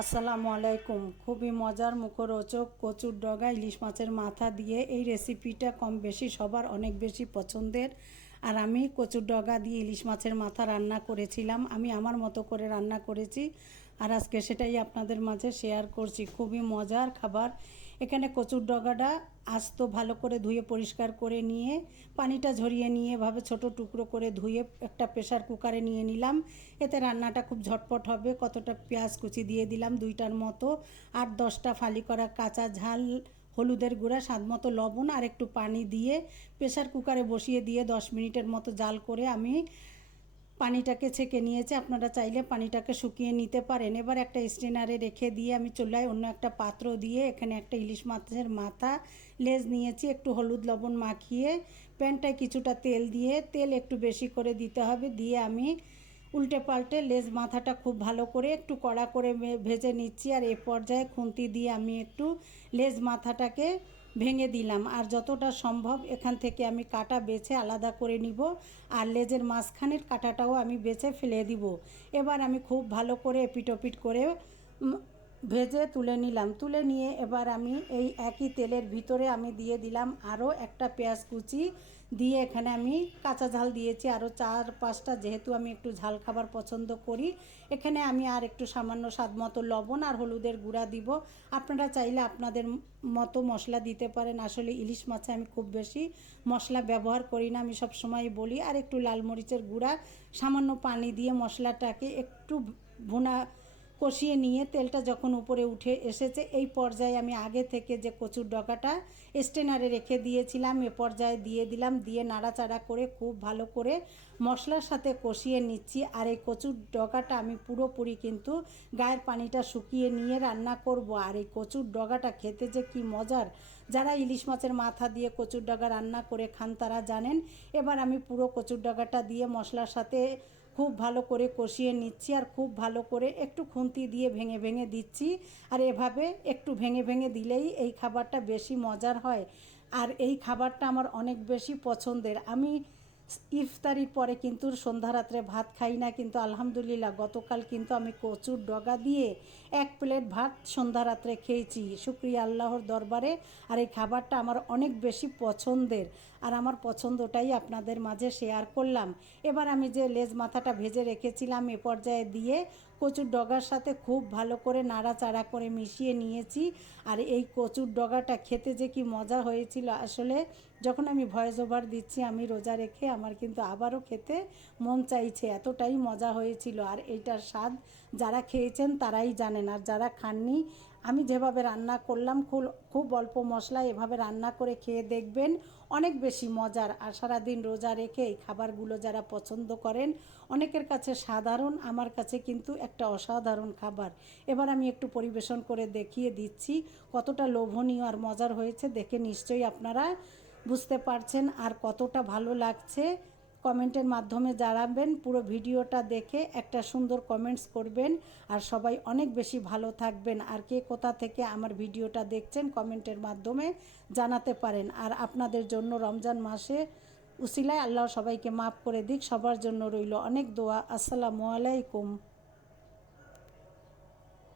আসসালামু আলাইকুম। খুবই মজার মুখরোচক কচুর ডগা ইলিশ মাছের মাথা দিয়ে এই রেসিপিটা কম বেশি সবার অনেক বেশি পছন্দের। আর আমি কচুর ডগা দিয়ে ইলিশ মাছের মাথা রান্না করেছিলাম। আমি আমার মতো করে রান্না করেছি আর আজকে সেটাই আপনাদের মাঝে শেয়ার করছি। খুবই মজার খাবার। এখানে কচুর ডগাটা আস্ত ভালো করে ধুয়ে পরিষ্কার করে নিয়ে পানিটা ঝরিয়ে নিয়ে এভাবে ছোট টুকরো করে ধুয়ে একটা প্রেসার কুকারে নিয়ে নিলাম। এতে রান্নাটা খুব ঝটপট হবে। কতটা পেঁয়াজ কুচি দিয়ে দিলাম, 2টার মতো, 8-10টা ফালি করা কাঁচা ঝাল, হলুদের গুঁড়া, স্বাদ মতো লবণ আর একটু পানি দিয়ে প্রেসার কুকারে বসিয়ে দিয়ে 10 মিনিটের মতো জাল করে আমি পানিটাকে ছেঁকে নিয়েছি। আপনারা চাইলে পানিটাকে শুকিয়ে নিতে পারেন। এবার একটা স্ট্রেনারে রেখে দিয়ে আমি চুলায় অন্য একটা পাত্র দিয়ে এখানে একটা ইলিশ মাছের মাথা লেজ নিয়েছি। একটু হলুদ লবণ মাখিয়ে প্যানটায় কিছুটা তেল দিয়ে, তেল একটু বেশি করে দিতে হবে, দিয়ে আমি উল্টে পাল্টে লেজ মাথাটা খুব ভালো করে একটু কড়া করে ভেজে নিচ্ছি। আর এ পর্যায়ে খুন্তি দিয়ে আমি একটু লেজ মাথাটাকে ভেঙে দিলাম। আর যতটা সম্ভব এখান থেকে আমি কাটা বেছে আলাদা করে নিব, আর লেজের মাঝখানের কাটাটাও আমি বেছে ফেলে দিব। এবার আমি খুব ভালো করে এপিটোপিট করে ভেজে তুলে নিলাম। তুলে নিয়ে এবার আমি এই একই তেলের ভিতরে আমি দিয়ে দিলাম আরও একটা পেঁয়াজ কুচি, দিয়ে এখানে আমি কাঁচা ঝাল দিয়েছি আরও 4-5টা, যেহেতু আমি একটু ঝাল খাবার পছন্দ করি। এখানে আমি আর একটু সামান্য স্বাদ মতো লবণ আর হলুদের গুঁড়া দিব। আপনারা চাইলে আপনাদের মতো মশলা দিতে পারেন। আসলে ইলিশ মাছে আমি খুব বেশি মশলা ব্যবহার করি না, আমি সব সময় বলি। আর একটু লাল মরিচের গুঁড়া, সামান্য পানি দিয়ে মশলাটাকে একটু ভুনা কষিয়ে নিয়ে তেলটা যখন উপরে উঠে এসেছে, এই পর্যায়ে আমি আগে থেকে যে কচুর ডগাটা স্ট্রেনারে রেখে দিয়েছিলাম এ পর্যায়ে দিয়ে দিলাম। দিয়ে নাড়াচাড়া করে খুব ভালো করে মশলার সাথে কষিয়ে নিচ্ছি। আর এই কচুর ডগাটা আমি পুরোপুরি কিন্তু গায়ের পানিটা শুকিয়ে নিয়ে রান্না করব। আর এই কচুর ডগাটা খেতে যে কি মজার, যারা ইলিশ মাছের মাথা দিয়ে কচুর ডগা রান্না করে খান তারা জানেন। এবার আমি পুরো কচুর ডগাটা দিয়ে মশলার সাথে খুব ভালো করে কষিয়ে নিচ্ছি, আর খুব ভালো করে একটু খুন্তি দিয়ে ভেঙে ভেঙে দিচ্ছি। আর এভাবে একটু ভেঙে ভেঙে দিলেই এই খাবারটা বেশি মজার হয়। আর এই খাবারটা আমার অনেক বেশি পছন্দের। আমি ইফতারির পরে কিন্তু সন্ধ্যা রাত্রে ভাত খাই না, কিন্তু আলহামদুলিল্লাহ গতকাল কিন্তু আমি কচুর ডগা দিয়ে 1 প্লেট ভাত সন্ধ্যা রাত্রে খেয়েছি, শুকরিয়া আল্লাহর দরবারে। আর এই খাবারটা আমার অনেক বেশি পছন্দের, আর আমার পছন্দটাই আপনাদের মাঝে শেয়ার করলাম। এবার আমি যে লেজ মাথাটা ভেজে রেখেছিলাম এ পর্যায়ে দিয়ে কচুর ডগার সাথে খুব ভালো করে নাড়াচাড়া করে মিশিয়ে নিয়েছি। আর এই কচুর ডগাটা খেতে যে কি মজা হয়েছিল, আসলে যখন আমি ভয়েস ওভার দিচ্ছি আমি রোজা রেখে, আমার কিন্তু আবারও খেতে মন চাইছে, এতটাই মজা হয়েছিল। আর এইটার স্বাদ যারা খেয়েছেন তারাই জানেন, আর যারা খাননি, আমি যেভাবে রান্না করলাম খুব খুব অল্প মশলা এভাবে রান্না করে খেয়ে দেখবেন, অনেক বেশি মজার। আর সারাদিন রোজা রেখে এই খাবারগুলো যারা পছন্দ করেন, অনেকের কাছে সাধারণ, আমার কাছে কিন্তু একটা অসাধারণ খাবার। এবার আমি একটু পরিবেশন করে দেখিয়ে দিচ্ছি কতটা লোভনীয় আর মজার হয়েছে। দেখে নিশ্চয়ই আপনারা বুঝতে পারছেন আর কতটা ভালো লাগছে। কমেন্টের মাধ্যমে জানাবেন। পুরো ভিডিওটা দেখে একটা সুন্দর কমেন্টস করবেন। আর সবাই অনেক বেশি ভালো থাকবেন। আর কে কোথা থেকে আমার ভিডিওটা দেখছেন কমেন্টের মাধ্যমে জানাতে পারেন। আর আপনাদের জন্য রমজান মাসে উসিলায় আল্লাহ সবাইকে মাফ করে দিক, সবার জন্য রইল অনেক দোয়া। আসসালামু আলাইকুম।